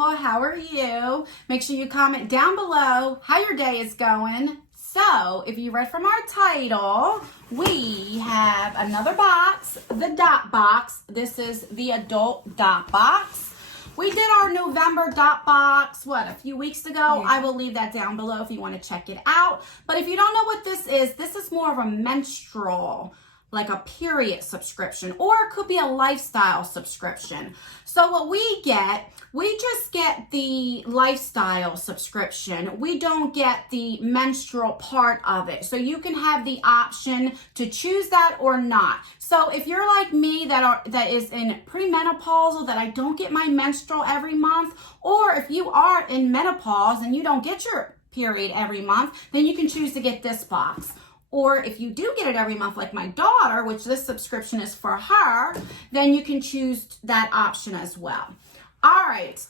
people. How are you? Make sure you comment down below how your day is going. So, if you read from our title, we have another box, the Dot Boxx. This is the adult Dot Boxx. We did our November Dot Boxx, a few weeks ago? Yeah. I will leave that down below if you want to check it out. But if you don't know what this is more of a menstrual, like a period subscription, or it could be a lifestyle subscription. So what we just get the lifestyle subscription. We don't get the menstrual part of it. So you can have the option to choose that or not. So if you're like me that is in premenopausal, that I don't get my menstrual every month, or if you are in menopause and you don't get your period every month, then you can choose to get this box. Or if you do get it every month, like my daughter, which this subscription is for her, then you can choose that option as well. All right,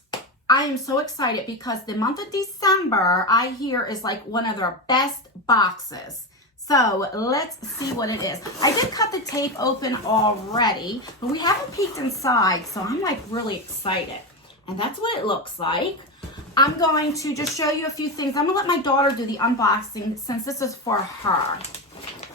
I am so excited because the month of December, I hear, is like one of their best boxes. So let's see what it is. I did cut the tape open already, but we haven't peeked inside, so I'm like really excited. And that's what it looks like. I'm going to just show you a few things. I'm gonna let my daughter do the unboxing since this is for her.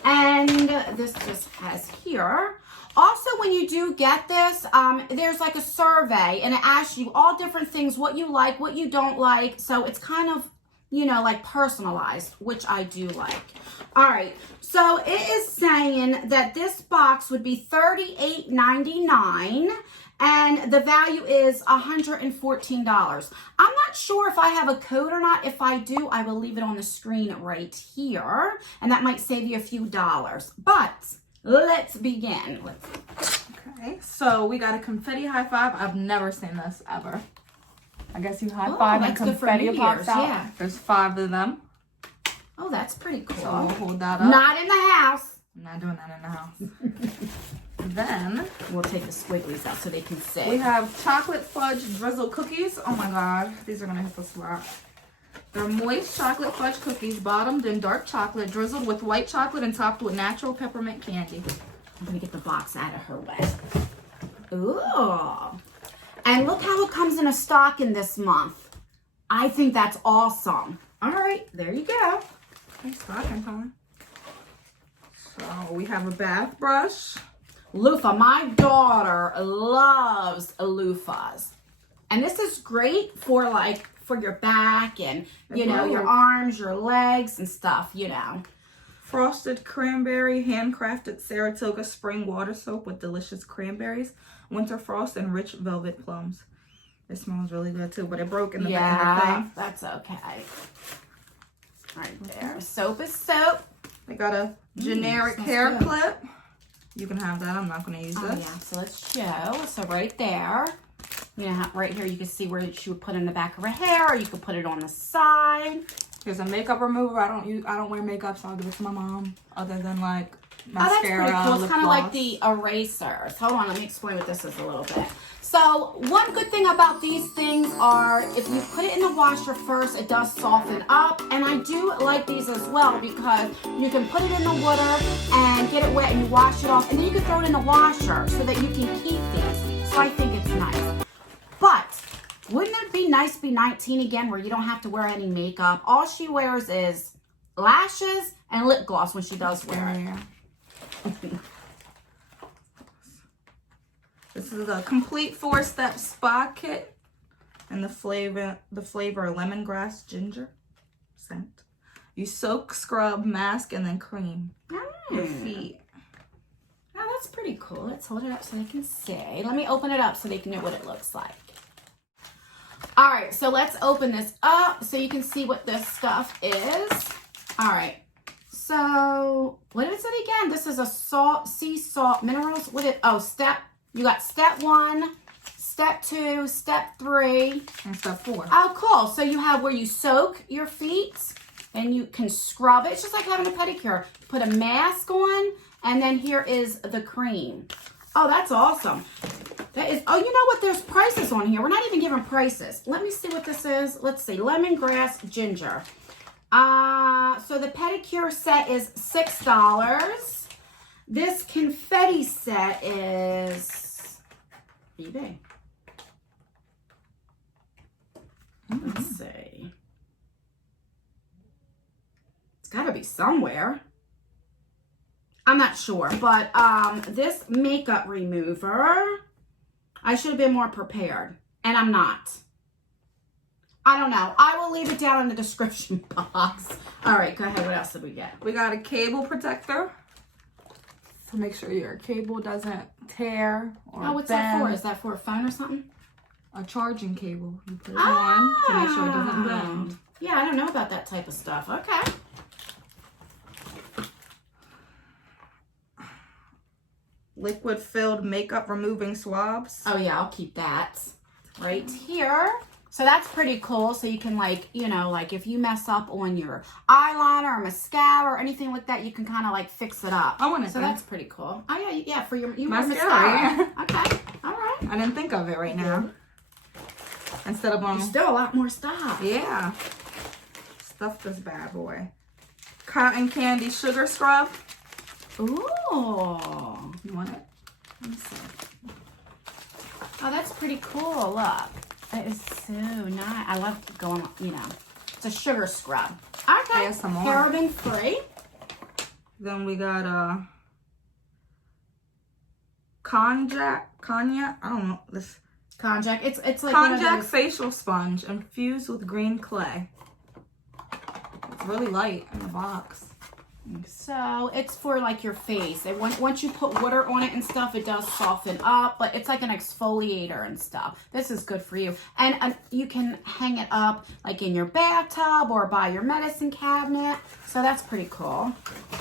And this just has here. Also, when you do get this, there's like a survey and it asks you all different things, what you like, what you don't like. So it's kind of, you know, like personalized, which I do like. All right, so it is saying that this box would be $38.99 and the value is $114. I'm not sure if I have a code or not. If I do, I will leave it on the screen right here, and that might save you a few dollars. But let's begin. Okay, so we got a confetti high five. I've never seen this ever. I guess you high five and confetti pops out. Yeah. There's 5 of them. Oh, that's pretty cool. So we'll hold that up. Not in the house. I'm not doing that in the house. Then we'll take the squigglies out so they can see. We have chocolate fudge drizzle cookies. Oh my god, these are gonna hit the spot. They're moist chocolate fudge cookies, bottomed in dark chocolate, drizzled with white chocolate and topped with natural peppermint candy. I'm gonna get the box out of her way. Ooh. And look how it comes in a stocking this month. I think that's awesome. All right, there you go. Okay, stocking time. So we have a bath brush. Loofah. My daughter loves loofahs. And this is great for for your back and, you know, your arms, your legs and stuff, you know. Frosted cranberry, handcrafted Saratoga spring water soap with delicious cranberries, winter frost, and rich velvet plums. It smells really good too, but it broke in the thing. That's okay. Right there. Soap is soap. They got a generic hair clip. You can have that. I'm not going to use this. Oh, yeah. So let's show. So right there, you know, right here, you can see where she would put in the back of her hair, or you could put it on the side. Here's a makeup remover. I don't wear makeup, so I'll give it to my mom. Other than like mascara. Oh, that's pretty cool. It's kind of gloss. like the erasers. Hold on, let me explain what this is a little bit. So one good thing about these things are if you put it in the washer first, it does soften up. And I do like these as well because you can put it in the water and get it wet and you wash it off. And then you can throw it in the washer so that you can keep these. So I think it's nice. But wouldn't it be nice to be 19 again where you don't have to wear any makeup? All she wears is lashes and lip gloss when she does wear it. This is a complete 4-step spa kit, and the flavor lemongrass ginger scent. You soak, scrub, mask, and then cream your feet. Oh, that's pretty cool. Let's hold it up so they can see. Let me open it up so they can know what it looks like. All right, so let's open this up so you can see what this stuff is. All right. So what is it again? This is a sea salt minerals. You got step 1, step 2, step 3, and step 4. Oh, cool. So you have where you soak your feet and you can scrub it. It's just like having a pedicure. Put a mask on, and then here is the cream. Oh, that's awesome. That is, oh, you know what? There's prices on here. We're not even giving prices. Let me see what this is. Let's see. Lemongrass ginger. So the pedicure set is $6. This confetti set is eBay. Let's see. It's got to be somewhere. I'm not sure, but this makeup remover, I should have been more prepared, and I'm not. I don't know. I will leave it down in the description box. All right, go ahead. What else did we get? We got a cable protector to make sure your cable doesn't tear or what's bend. that for? Is that for a phone or something? A charging cable. You put it on to make sure it doesn't bend. Yeah, I don't know about that type of stuff. Okay. Liquid filled makeup removing swabs. Oh yeah, I'll keep that right here. So that's pretty cool. So you can, like, you know, like if you mess up on your eyeliner or mascara or anything like that, you can kind of like fix it up. I want it. So that's pretty cool. Oh yeah, yeah, for your mascara. Okay, all right. I didn't think of it right now. Instead of There's still a lot more stuff. Yeah. Stuff this bad boy. Cotton candy sugar scrub. Ooh. You want it? Let me see. Oh, that's pretty cool. Look. That is so nice. I love going, you know. It's a sugar scrub. Okay. Some more. Paraben free. Then we got cognac. I don't know this. Cognac. It's like Cognac facial sponge infused with green clay. It's really light in the box. So it's for like your face. And once you put water on it and stuff, it does soften up. But it's like an exfoliator and stuff. This is good for you. And you can hang it up like in your bathtub or by your medicine cabinet. So that's pretty cool.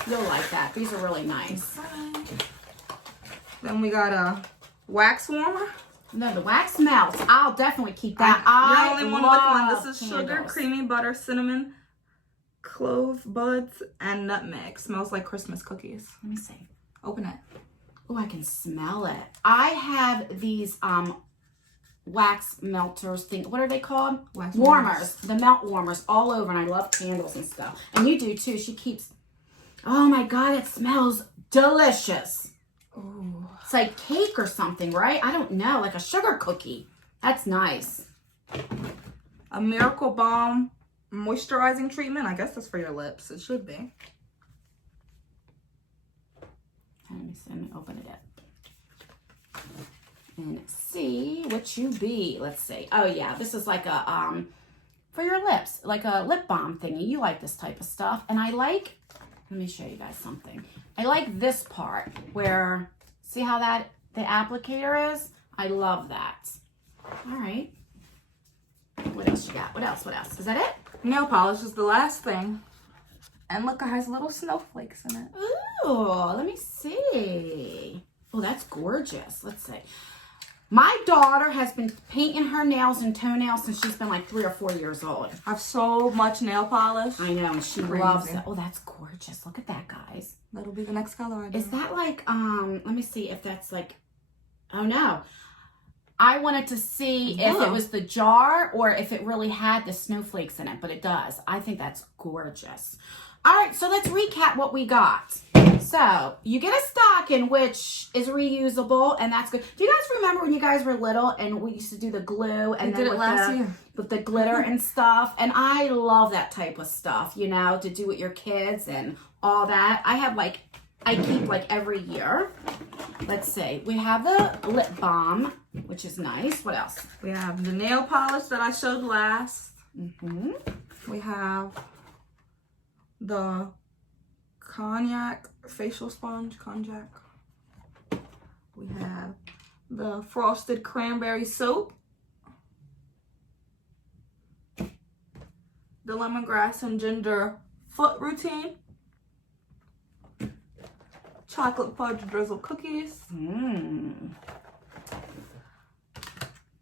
You'll like that. These are really nice. Then we got a wax warmer. No, the wax melts. I'll definitely keep that. You're the only one with one. This is sugar, creamy butter, cinnamon, clove buds, and nutmeg. Smells like Christmas cookies. Let me see. Open it. Oh, I can smell it. I have these wax melters thing. What are they called? Wax warmers. The melt warmers all over, and I love candles and stuff. And you do too. She keeps. Oh my God, it smells delicious. Ooh. It's like cake or something, right? I don't know, like a sugar cookie. That's nice. A Miracle Balm moisturizing treatment. I guess that's for your lips. It should be. Let me open it up and see what you be. Let's see. Oh yeah, this is like a for your lips, like a lip balm thingy. You like this type of stuff, and I like. Let me show you guys something. I like this part where, see how that the applicator is? I love that. All right. What else you got? What else? What else? Is that it? Nail polish is the last thing. And look, it has little snowflakes in it. Ooh, let me see. Oh, that's gorgeous. Let's see. My daughter has been painting her nails and toenails since she's been like 3 or 4 years old. I have so much nail polish. I know, and she loves it. Oh, that's gorgeous. Look at that, guys. That'll be the next color I do. Is that like, let me see if that's like, oh no. I wanted to see if it was the jar or if it really had the snowflakes in it, but it does. I think that's gorgeous. All right, so let's recap what we got. So you get a stocking, which is reusable, and that's good. Do you guys remember when you guys were little and we used to do the glue and then did it last year with the glitter and stuff? And I love that type of stuff, you know, to do with your kids and all that. I keep like every year. Let's see. We have the lip balm, which is nice. What else? We have the nail polish that I showed last. Mm-hmm. We have the cognac facial sponge. Cognac. We have the frosted cranberry soap. The lemongrass and ginger foot routine. Chocolate fudge drizzle cookies.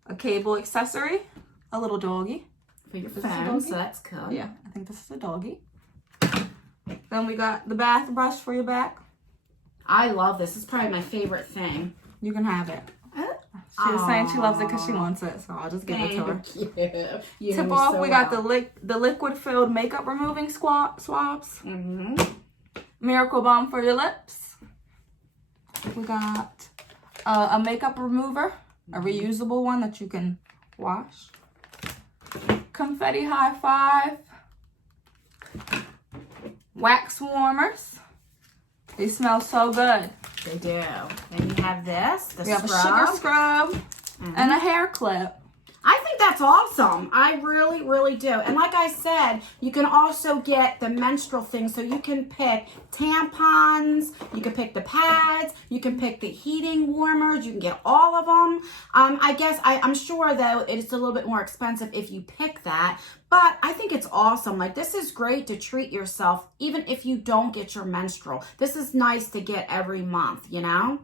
A cable accessory. A little doggy. For your phone, so that's cool. Yeah, I think this is a doggy. Then we got the bath brush for your back. I love this. It's probably my favorite thing. You can have it. She was saying she loves it because she wants it, so I'll just give it to her. You Tip off, we got the liquid filled makeup removing swabs. Miracle Balm for your lips. We got a makeup remover, a reusable one that you can wash. confetti high five, wax warmers. They smell so good. They do. Then you have this, the We have scrub. a sugar scrub and a hair clip. I think that's awesome. I really, really do. And like I said, you can also get the menstrual thing. So you can pick tampons, you can pick the pads, you can pick the heating warmers, you can get all of them. I guess, I'm sure though, it's a little bit more expensive if you pick that. But I think it's awesome. Like, this is great to treat yourself, even if you don't get your menstrual. This is nice to get every month, you know?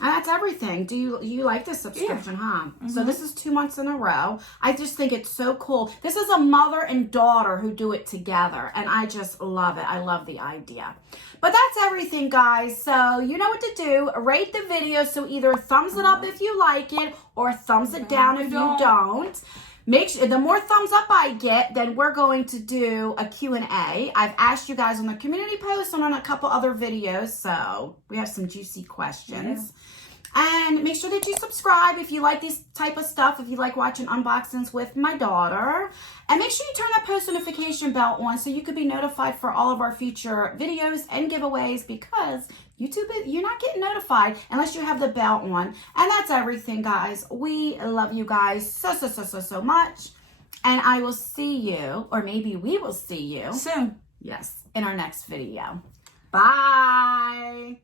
And that's everything. Do you like this subscription, huh? Mm-hmm. So this is 2 months in a row. I just think it's so cool. This is a mother and daughter who do it together, and I just love it. I love the idea. But that's everything, guys. So you know what to do. Rate the video. So either thumbs it up if you like it, or thumbs it down if you don't. Make sure, the more thumbs up I get, then we're going to do a Q&A. I've asked you guys on the community post and on a couple other videos, so we have some juicy questions. And make sure that you subscribe if you like this type of stuff, if you like watching unboxings with my daughter. And make sure you turn that post notification bell on so you can be notified for all of our future videos and giveaways, because YouTube, you're not getting notified unless you have the bell on. And that's everything, guys. We love you guys so much. And I will see you, or maybe we will see you Soon. yes, in our next video. Bye.